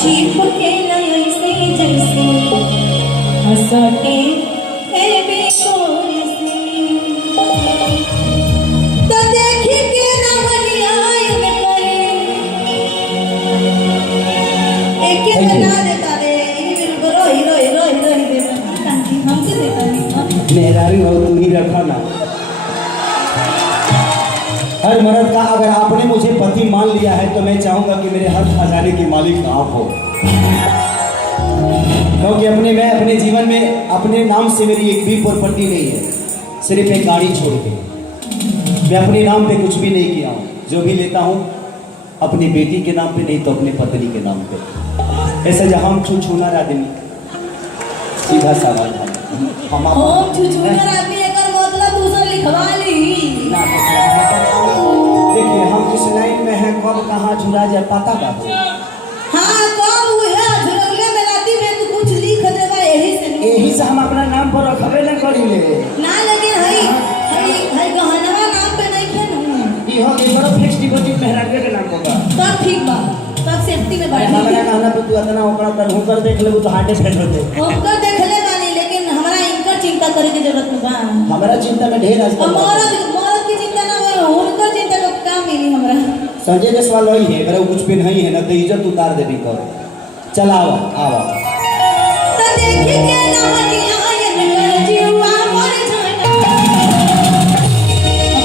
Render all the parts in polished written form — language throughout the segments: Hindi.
चिपके ऐसे जैसे हंसते ए बेकोर से तो देखी के रमनिया करे एक बना देता रे हीरो हीरो हीरो हीरो देता हमसे देता मेहरारू हो तुम ही रखा ना। हर मर्द का अगर आपने मुझे पति मान लिया है तो मैं चाहूंगा कि मेरे हर खजाने के मालिक आप हो, क्योंकि मैं अपने जीवन में अपने नाम से मेरी एक भी प्रॉपर्टी नहीं है, सिर्फ एक गाड़ी छोड़ के मैं अपने नाम पे कुछ भी नहीं किया हूँ। जो भी लेता हूँ अपनी बेटी के नाम पे, नहीं तो अपनी पत्नी के नाम पे। ऐसे जहाँ हम छूछूनर आदमी सीधा सवाल हम छूछूनर आदमी एक मतलब दूसरा लिखवा ली। देखिए हम जिस लाइन में हैं कब कहाँ झुरा जाए पता बात। हाँ कब हुआ झुरगले में राती में तू कुछ लिख देबा यही से हम अपना नाम पर रखबे न करी ले ना, लेकिन हई गहनवा नाम पे नहीं खे न ई हो के बड़ा फिक्स डिपॉजिट मेहरारू के नाम होगा तब ठीक बा, तब सेफ्टी में बैठ। हमरा कहना पे तू इतना ओकरा कर होकर देख लेबू तो हार्ट अटैक हो जाए। ओकर देख ले बानी, लेकिन हमरा इनकर चिंता करे की जरूरत नहीं बा। हमरा चिंता में ढेर आजकल मौत की चिंता ना हो, उनकर चिंता का काम मिली हमरा। संजय के सवाल वही है, अगर कुछ पे नहीं है ना तो इज्जत उतार देबी कर। चल आओ आओ तो देखी के नहनिया ये जीवा मर जाना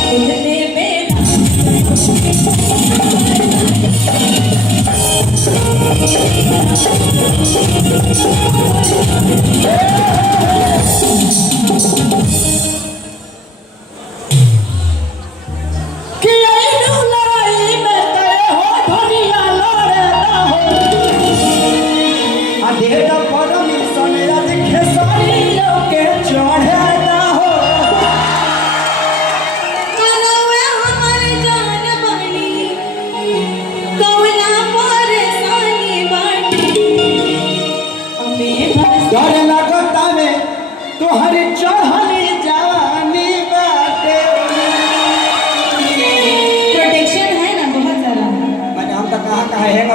खुद दे बेटा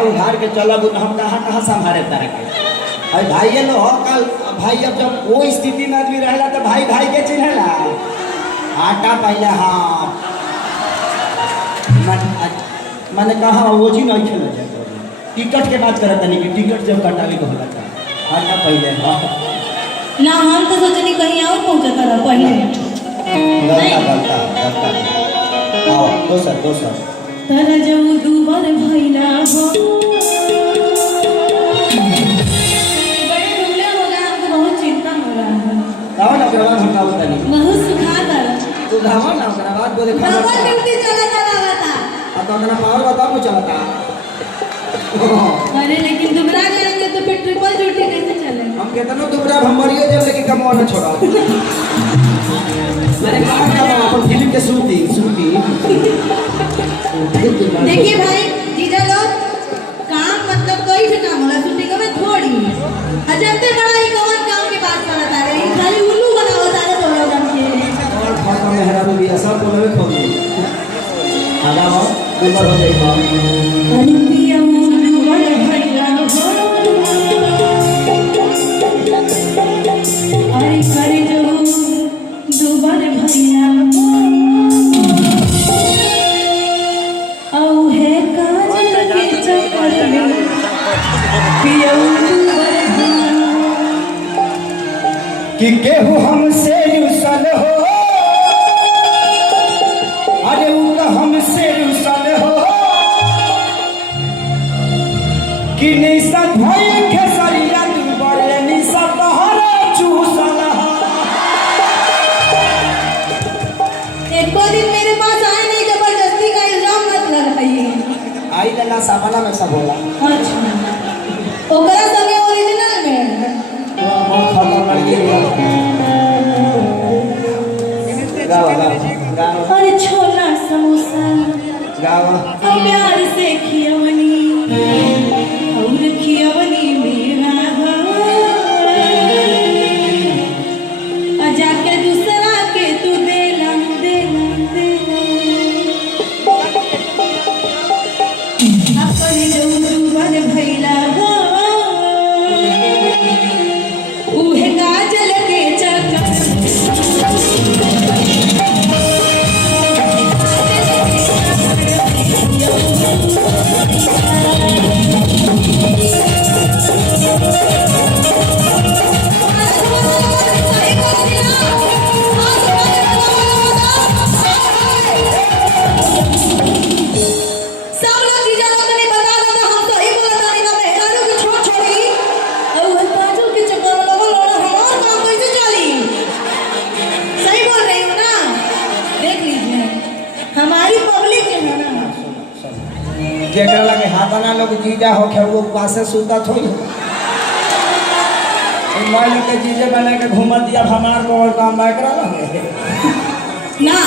उधार के चलब हम कहाँ संभारे तरह के भाई भाई लो कल भाई। अब जब वो स्थिति में आदमी रहेला तो भाई भाई के चिन्हेला आटा पहले। हाँ मैंने कहा वो जी नहीं खेल टिकट के बात करता नहीं कि टिकट जब कटावे को होला था आटा पहले। हाँ ना हम तो सोचनी कहीं और पहुंचता रहा पहले। आओ दोसर तर जब दुबर भैला हो बड़े दुबले हो गए, हमको बहुत चिंता हो रहा है। आओ ना करवा हम का बता नहीं बहुत सुखा कर तू धावा ना करा बात बोले डबल ड्यूटी चलता रहता। अब तो अपना पावर बताओ मुझे चलता। अरे लेकिन दुबरा जाएंगे तो फिर ट्रिपल ड्यूटी कैसे चलेगा? हम कितना दुबरा हम मरियो जब लेकिन कमाना छोड़ा। मैंने कहा अपन फिल्म के शूटिंग देखिए भाई जीजा लोग काम मतलब कोई भी काम होला शूटिंग में थोड़ी अजंते बड़ा ही कौन काम के बात करता है, खाली उल्लू बनावता है तो लोग हमके और फाटा मेहरारू भी सब बोलवे खोल आगाओ ऊपर हो जाएगा अनिया उल्लू वाले भैया हो अरे करे जो दुबर भैया कि केहू हमसे रुसल हो, अरे उनका हमसे रुसल हो कि निशा भाई के सरिया तू बड़े निशा तहरा चूसल। एक दिन मेरे पास आए नहीं, जबरदस्ती का इल्जाम मत लगाइए। आई ना साबना में सब होला। अच्छा ओकरा संगे ओरिजिनल में अरे छोला समोसा प्यार से खियवनी और खियवनी मेरा जाके दूसरा के तू देला अपने जो भैला जेकरा लगे हाथना लोग जीजा हो खे वो पासे सुता थोड़ी मैं लोग के जीजे बना के घूमत दिया हमार को और काम बैकरा लगे ना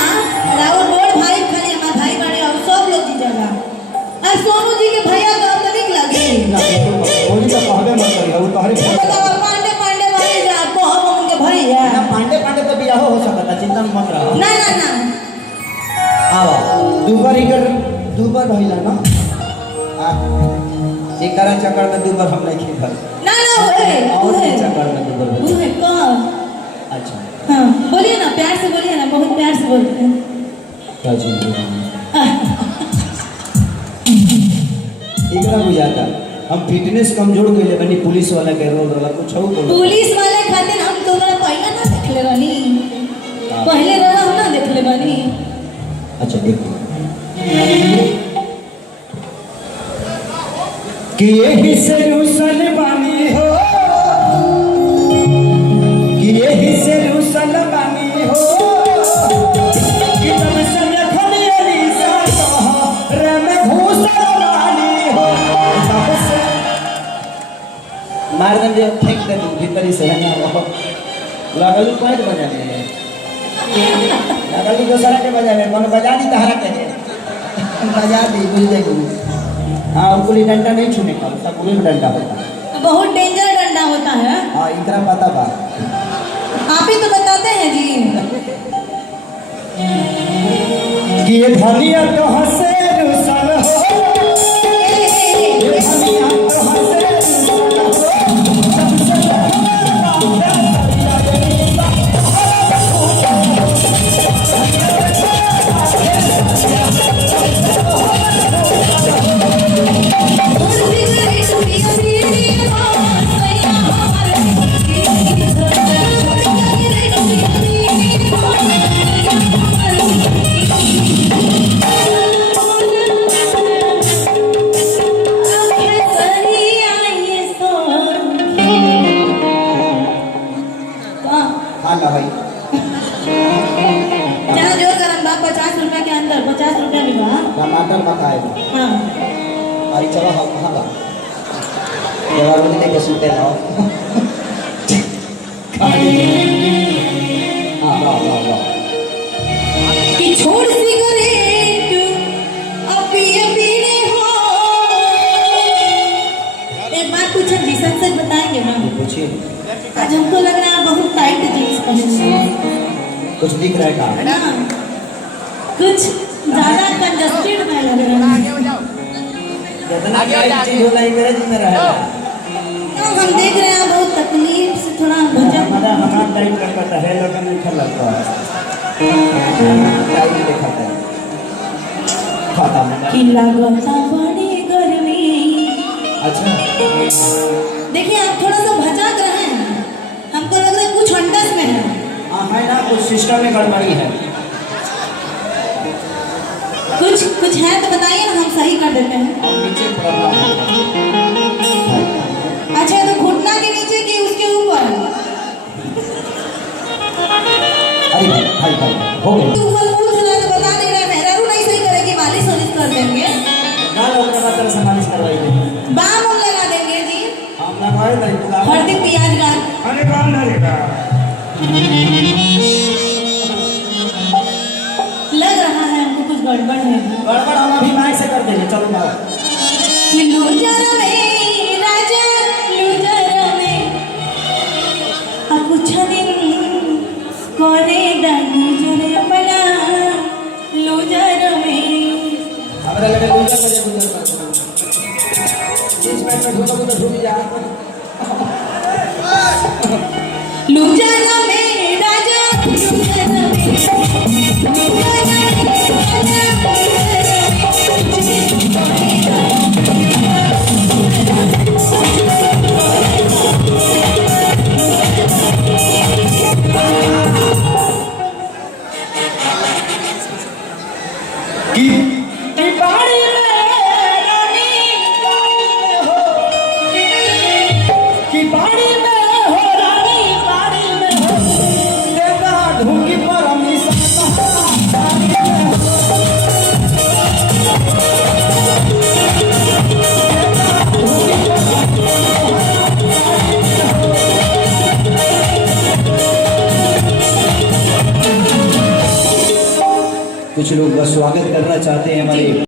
राहुल बोल भाई खाली हमारा भाई बड़े और सब लोग जी जगह और सोनू जी के भैया तो अब तक लगे बोली तो कहबे मत करिए वो तोहरे बताओ पांडे पांडे वाले जा आपको हम उनके भैया ना पांडे पांडे तो बियाह हो सकता चिंता मत रहो ना ना ना आवा दुबर ही कर दुबर भइला ना शिकारा चक्कर में दुबर हम नहीं खेल ना ना और ओए के चक्कर में दुबर वो है कौन अच्छा हाँ बोलिए ना प्यार से बोलिए ना बहुत प्यार से बोलते हैं क्या चीज एकरा बुझाता हम फिटनेस कमजोर गइले बनी पुलिस वाला के रोल वाला कुछ हो बोलो पुलिस वाले खातिर हम तोरा पहले ना देखले रहनी पहले रहा हम ना देखले बानी अच्छा देखो कि यही से रुसल बानी हो कि यही से रुसल बानी हो कि तुम संग खली अलीसा कहा रे मैं घूसल बानी हो तब से मार दम जो फेंक दे भीतरी से है ना वो लागल पॉइंट बजाने लागल दूसरा के बजाने मन बजा दी तहरा के बजा दी बुझ दे हाँ गुल्ली डंडा नहीं छूने का उसका गुल्ली डंडा होता है बहुत डेंजर डंडा होता है हाँ इतना पता बा आप ही तो बताते हैं जी कि ये धनिया कहाँ से रुसल हो ये धनिया कहाँ से रुसल हो सबसे हाँ ना भाई जहाँ जो करम बा 50 रुपया के अंदर 50 रुपया में बा टमाटर मकाएगा हाँ अरे चलो हम कहाँ बा जवाब लेके के सुते ना हाँ वाह वाह वाह कि छोड़ सिगरेट अभी अभी ने हो एक बात पूछे जी सच सच बताएंगे ना पूछिए आज हमको लग रहा है बहुत टाइट जीन्स पहने हैं कुछ दिख रहा है का ना कुछ ज्यादा कंजस्टेड में लग रहा है जितना चीज होला मेरे जिम्मे रहेगा तो हम देख रहे हैं बहुत तकलीफ से थोड़ा भजन हमारा टाइम करता है लोगों में अच्छा लगता है टाइम दिखाता है खत्म कि लगता बड़ी गर्मी अच्छा देखिए आप थोड़ा सा भटक रहे हैं हमको लग रहा है कुछ अंडस में है हाँ है ना कुछ सिस्टम में गड़बड़ी है कुछ है तो बताइए ना हम सही कर देते हैं और नीचे प्रॉब्लम है अच्छा तो घुटना के नीचे कि उसके ऊपर अरे भाई भाई भाई हो गया ऊपर पूछ रहा है तो बता नहीं रहा मेहरारू नहीं सही करेगी मालिश वालिश कर देंगे ना लोग के तरह से मालिश करवाई दे बाम उम लगा देंगे जी हम लगवाए भाई हल्दी प्याज का अरे काम लगेगा लग रहा है हमको कुछ गड़बड़ है गड़बड़ हम अभी माइक से कर देंगे चलो ना लूजर में राजा लूजर में कुछ दिन करे दागी जरे अपना लूजर में हमारे लगे गुंजर बजे गुंजर इस पैर में ढूंढो तो ढूंढ जा लूजर में राजा लूजर में कि बाड़ी में रानी बाड़ी में हो कि बाड़ी में हो रानी बाड़ी में हो देवा ढूंढी परमिशन बाड़ी में हो कुछ लोग बस स्वागत करना चाहते हैं हमारे